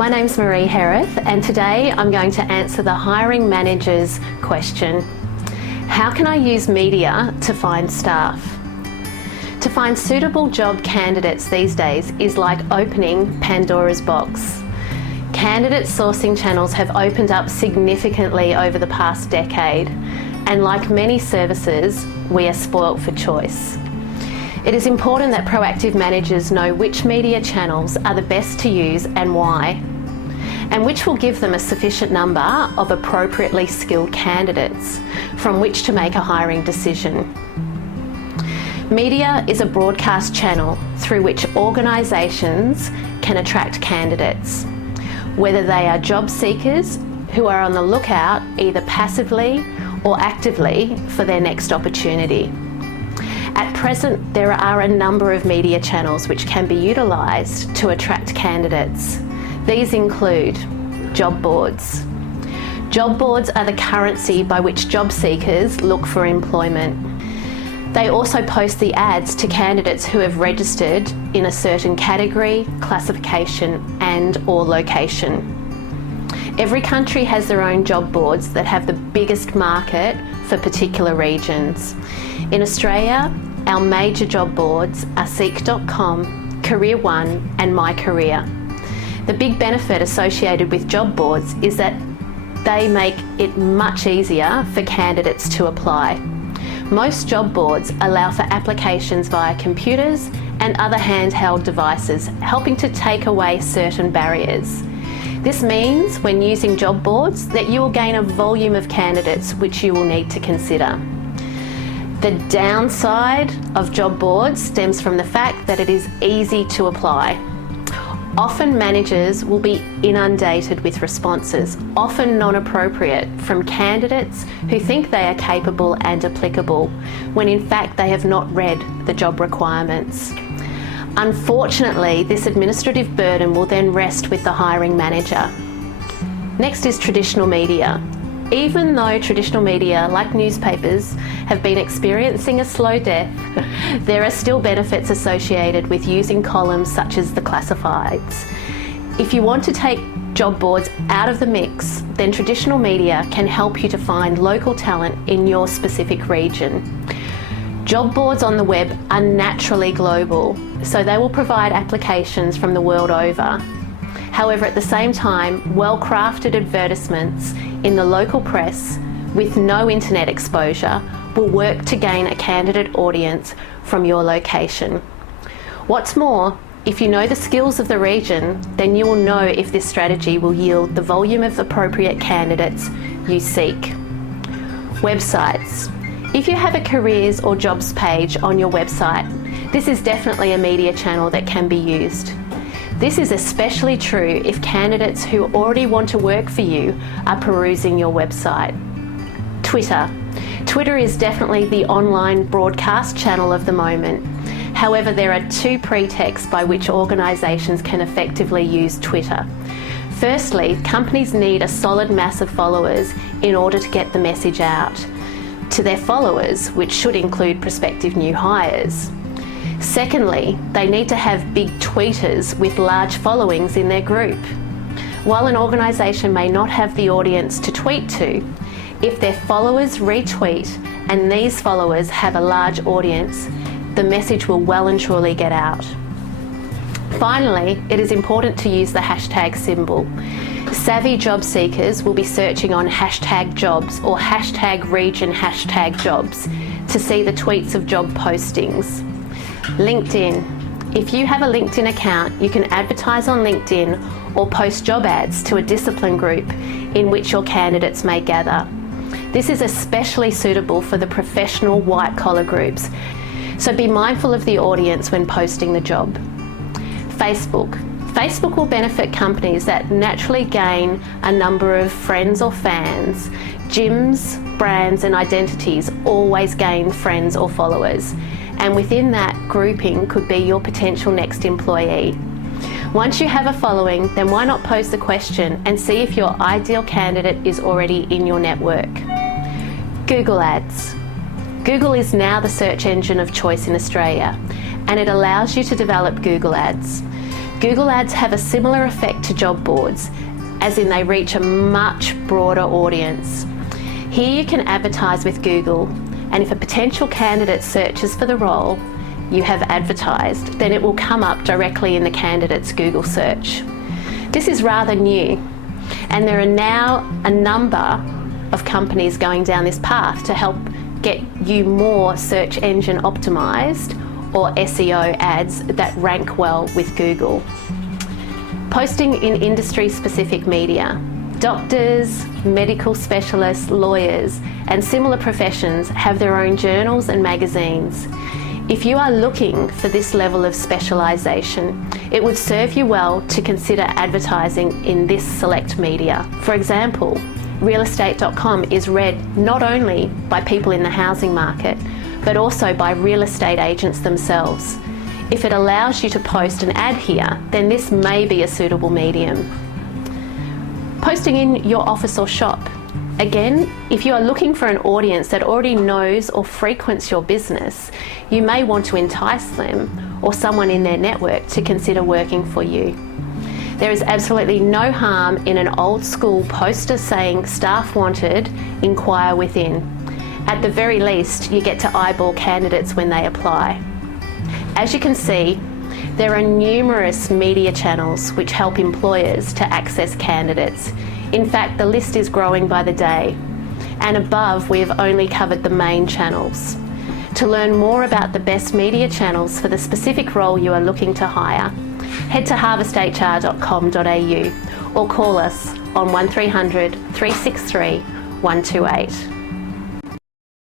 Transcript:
My name's Maree Herath, and today I'm going to answer the hiring manager's question: how can I use media to find staff? To find suitable job candidates these days is like opening Pandora's box. Candidate sourcing channels have opened up significantly over the past decade, and like many services, we are spoilt for choice. It is important that proactive managers know which media channels are the best to use and why, and which will give them a sufficient number of appropriately skilled candidates from which to make a hiring decision. Media is a broadcast channel through which organisations can attract candidates, whether they are job seekers who are on the lookout either passively or actively for their next opportunity. At present, there are a number of media channels which can be utilised to attract candidates. These include job boards. Job boards are the currency by which job seekers look for employment. They also post the ads to candidates who have registered in a certain category, classification and/or location. Every country has their own job boards that have the biggest market for particular regions. In Australia, our major job boards are seek.com, Career One and My Career. The big benefit associated with job boards is that they make it much easier for candidates to apply. Most job boards allow for applications via computers and other handheld devices, helping to take away certain barriers. This means when using job boards that you will gain a volume of candidates which you will need to consider. The downside of job boards stems from the fact that it is easy to apply. Often managers will be inundated with responses, often non-appropriate, from candidates who think they are capable and applicable, when in fact they have not read the job requirements. Unfortunately, this administrative burden will then rest with the hiring manager. Next is traditional media. Even though traditional media, like newspapers, have been experiencing a slow death, there are still benefits associated with using columns such as the classifieds. If you want to take job boards out of the mix, then traditional media can help you to find local talent in your specific region. Job boards on the web are naturally global, so they will provide applications from the world over. However, at the same time, well-crafted advertisements in the local press with no internet exposure will work to gain a candidate audience from your location. What's more, if you know the skills of the region, then you will know if this strategy will yield the volume of appropriate candidates you seek. Websites. If you have a careers or jobs page on your website, this is definitely a media channel that can be used. This is especially true if candidates who already want to work for you are perusing your website. Twitter. Twitter is definitely the online broadcast channel of the moment. However, there are two pretexts by which organisations can effectively use Twitter. Firstly, companies need a solid mass of followers in order to get the message out to their followers, which should include prospective new hires. Secondly, they need to have big tweeters with large followings in their group. While an organisation may not have the audience to tweet to, if their followers retweet and these followers have a large audience, the message will well and truly get out. Finally, it is important to use the hashtag symbol. Savvy job seekers will be searching on hashtag jobs or hashtag region hashtag jobs to see the tweets of job postings. LinkedIn. If you have a LinkedIn account, you can advertise on LinkedIn or post job ads to a discipline group in which your candidates may gather. This is especially suitable for the professional white-collar groups, so be mindful of the audience when posting the job. Facebook. Facebook will benefit companies that naturally gain a number of friends or fans. Gyms, brands and identities always gain friends or followers, and within that grouping could be your potential next employee. Once you have a following, then why not pose the question and see if your ideal candidate is already in your network. Google Ads. Google is now the search engine of choice in Australia, and it allows you to develop Google Ads. Google Ads have a similar effect to job boards, as in they reach a much broader audience. Here you can advertise with Google, and if a potential candidate searches for the role you have advertised, then it will come up directly in the candidate's Google search. This is rather new, and there are now a number of companies going down this path to help get you more search engine optimized or SEO ads that rank well with Google. Posting in industry-specific media. Doctors, medical specialists, lawyers, and similar professions have their own journals and magazines. If you are looking for this level of specialisation, it would serve you well to consider advertising in this select media. For example, realestate.com is read not only by people in the housing market, but also by real estate agents themselves. If it allows you to post an ad here, then this may be a suitable medium. Posting in your office or shop. Again, if you are looking for an audience that already knows or frequents your business, you may want to entice them or someone in their network to consider working for you. There is absolutely no harm in an old school poster saying staff wanted, inquire within. At the very least, you get to eyeball candidates when they apply. As you can see, there are numerous media channels which help employers to access candidates. In fact, the list is growing by the day. And above, we have only covered the main channels. To learn more about the best media channels for the specific role you are looking to hire, head to harvesthr.com.au or call us on 1300 363 128.